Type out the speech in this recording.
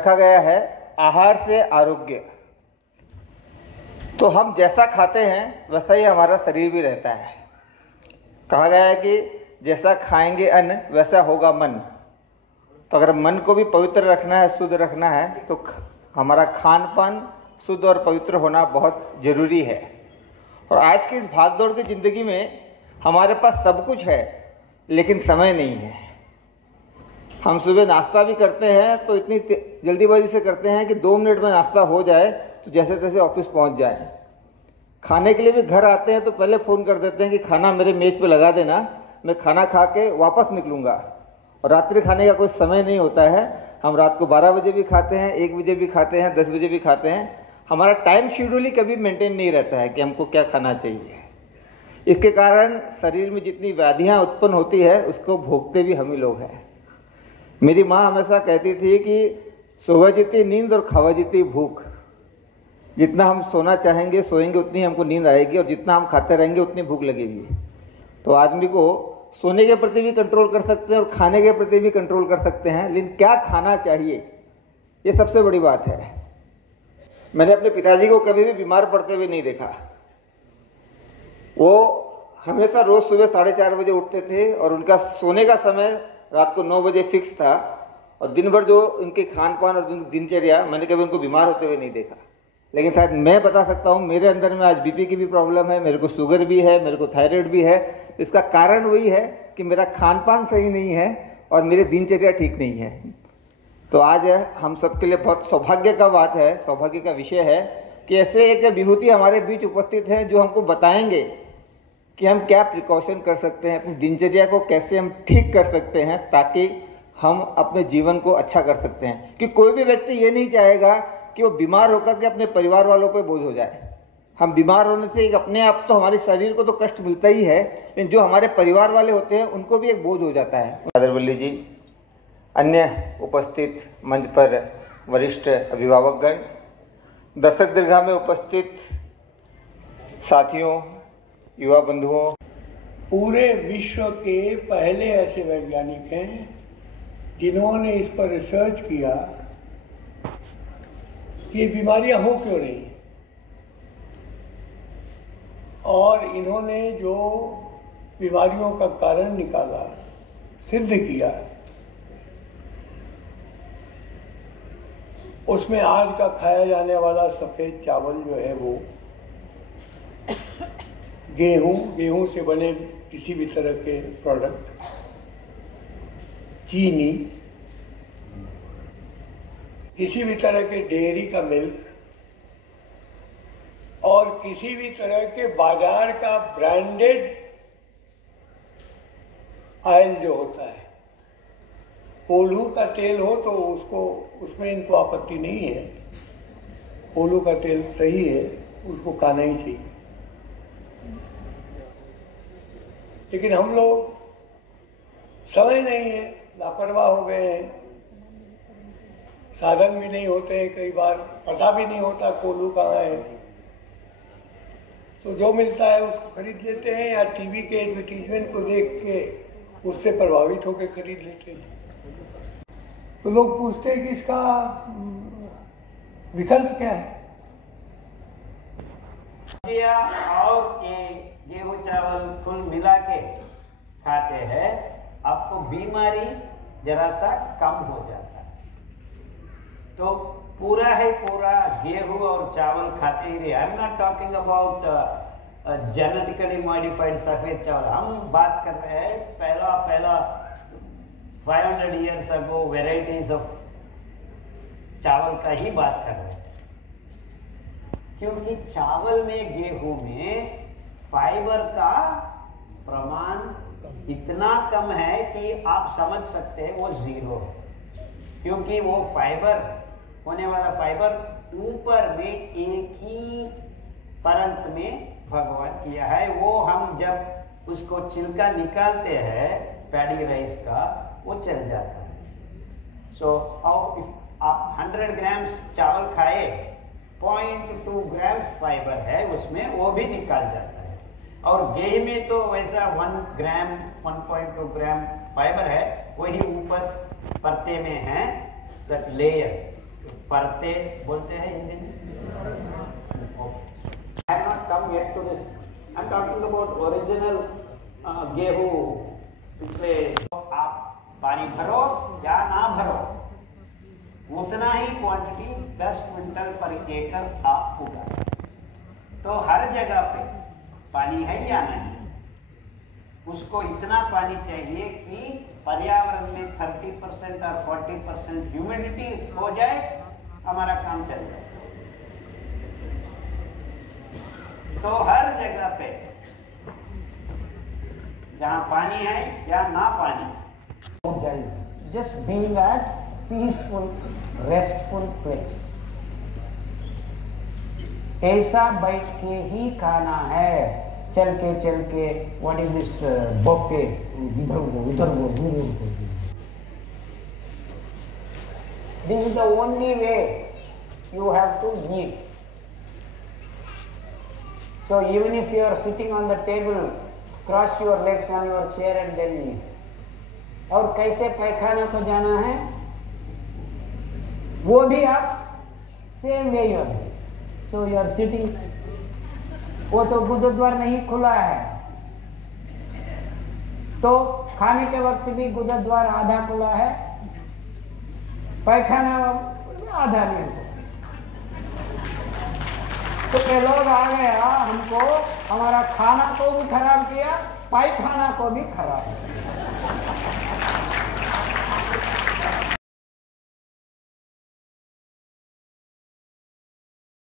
रखा गया है आहार से आरोग्य। तो हम जैसा खाते हैं वैसा ही हमारा शरीर भी रहता है। कहा गया है कि जैसा खाएंगे अन्न वैसा होगा मन। तो अगर मन को भी पवित्र रखना है, शुद्ध रखना है, तो हमारा खान पान शुद्ध और पवित्र होना बहुत जरूरी है। और आज की इस भागदौड़ की ज़िंदगी में हमारे पास सब कुछ है लेकिन समय नहीं है। हम सुबह नाश्ता भी करते हैं तो इतनी जल्दीबाजी से करते हैं कि 2 मिनट में नाश्ता हो जाए तो जैसे तैसे ऑफिस पहुंच जाए। खाने के लिए भी घर आते हैं तो पहले फ़ोन कर देते हैं कि खाना मेरे मेज पे लगा देना, मैं खाना खा के वापस निकलूँगा। और रात्रि खाने का कोई समय नहीं होता है। हम रात को 12 बजे भी खाते हैं, 1 बजे भी खाते हैं, 10 बजे भी खाते हैं। हमारा टाइम शेड्यूल ही कभी मेंटेन नहीं रहता है कि हमको क्या खाना चाहिए। इसके कारण शरीर में जितनी व्याधियाँ उत्पन्न होती है उसको भोगते भी हम ही लोग हैं। मेरी माँ हमेशा कहती थी कि सोवा जितनी नींद और खावा जितनी भूख। जितना हम सोना चाहेंगे सोएंगे उतनी हमको नींद आएगी, और जितना हम खाते रहेंगे उतनी भूख लगेगी। तो आदमी को सोने के प्रति भी कंट्रोल कर सकते हैं और खाने के प्रति भी कंट्रोल कर सकते हैं, लेकिन क्या खाना चाहिए ये सबसे बड़ी बात है। मैंने अपने पिताजी को कभी भी बीमार पड़ते हुए नहीं देखा। वो हमेशा रोज सुबह 4:30 बजे उठते थे और उनका सोने का समय रात को 9 बजे फिक्स था। और दिन भर जो उनके खान पान और दिनचर्या, मैंने कभी उनको बीमार होते हुए नहीं देखा। लेकिन शायद मैं बता सकता हूँ, मेरे अंदर में आज बीपी की भी प्रॉब्लम है, मेरे को शुगर भी है, मेरे को थायराइड भी है। इसका कारण वही है कि मेरा खान पान सही नहीं है और मेरी दिनचर्या ठीक नहीं है। तो आज हम सबके लिए बहुत सौभाग्य का बात है, सौभाग्य का विषय है कि ऐसे एक विभूति हमारे बीच उपस्थित है जो हमको बताएंगे कि हम क्या प्रिकॉशन कर सकते हैं, अपनी दिनचर्या को कैसे हम ठीक कर सकते हैं ताकि हम अपने जीवन को अच्छा कर सकते हैं। कि कोई भी व्यक्ति ये नहीं चाहेगा कि वो बीमार होकर के अपने परिवार वालों पर बोझ हो जाए। हम बीमार होने से एक अपने आप तो हमारे शरीर को तो कष्ट मिलता ही है, लेकिन जो हमारे परिवार वाले होते हैं उनको भी एक बोझ हो जाता है। आदरवल्ली जी, अन्य उपस्थित मंच पर वरिष्ठ अभिभावकगण, दर्शक दीर्घा में उपस्थित साथियों, युवा बंधुओं, पूरे विश्व के पहले ऐसे वैज्ञानिक हैं जिन्होंने इस पर रिसर्च किया कि ये बीमारियां हो क्यों रही, और इन्होंने जो बीमारियों का कारण निकाला, सिद्ध किया, उसमें आज का खाया जाने वाला सफेद चावल जो है वो गेहूं से बने किसी भी तरह के प्रोडक्ट, चीनी, किसी भी तरह के डेयरी का मिल्क, और किसी भी तरह के बाजार का ब्रांडेड ऑयल जो होता है। कोल्हू का तेल हो तो उसमें इनको आपत्ति नहीं है, कोल्हू का तेल सही है, उसको खाना ही चाहिए। लेकिन हम लोग समय नहीं है, लापरवाह हो गए हैं, साधन भी नहीं होते हैं, कई बार पता भी नहीं होता कोल्हू कहाँ है। तो जो मिलता है उसको खरीद लेते हैं, या टीवी के एडवर्टीजमेंट को देख के उससे प्रभावित होकर खरीद लेते हैं। तो लोग पूछते हैं कि इसका विकल्प क्या है। और ये गेहूं चावल कुल मिला के खाते हैं, आपको बीमारी जरा सा कम हो जाता है। तो पूरा गेहूं और चावल खाते ही रहे। I am not talking about genetically modified सफेद चावल। हम बात कर रहे हैं पहला 500 ईयर्स अगो वेराइटीज ऑफ चावल का ही बात कर रहे हैं, क्योंकि चावल में, गेहूं में फाइबर का प्रमाण इतना कम है कि आप समझ सकते हैं वो 0 है। क्योंकि वो फाइबर होने वाला फाइबर ऊपर में एक ही परत में भगवान किया है। वो हम जब उसको छिलका निकालते हैं पैडी राइस का, वो चल जाता है। सो आप 100 ग्राम्स चावल खाए, 0.2 ग्राम्स फाइबर है उसमें, वो भी निकाल जाता है। और गेहूं में तो वैसा 1 ग्राम 1.2 ग्राम फाइबर है, वही ऊपर परते में है दैट लेयर। परते बोलते हैं हिंदी में। I have not come yet to this. I am talking about original गेहूं। पिछले आप पानी भरो या ना भरो, उतना ही क्वांटिटी 10 क्विंटल पर एकड़ आप उगा। तो हर जगह पे पानी है या नहीं, उसको इतना पानी चाहिए कि पर्यावरण में 30% और 40% ह्यूमिडिटी हो जाए, हमारा काम चल जाए। तो हर जगह पे जहां पानी है या ना पानी हो जाए, just being at peaceful restful place. ऐसा बैठ के ही खाना है, चल के व्हाट इज दिस बफे, इधर वो this is the only way you have to eat. So even if you are sitting on the table, cross your legs on your chair and then eat. और कैसे पैखाना को जाना है वो भी आप same way your. So you are sitting, वो तो गुरुद्वार नहीं खुला है, तो खाने के वक्त भी गुरुद्वार आधा खुला है, पैखाना आधा नहीं खुला। तो ये लोग आ गया, हमको हमारा खाना को भी खराब किया, पायखाना को भी खराब किया।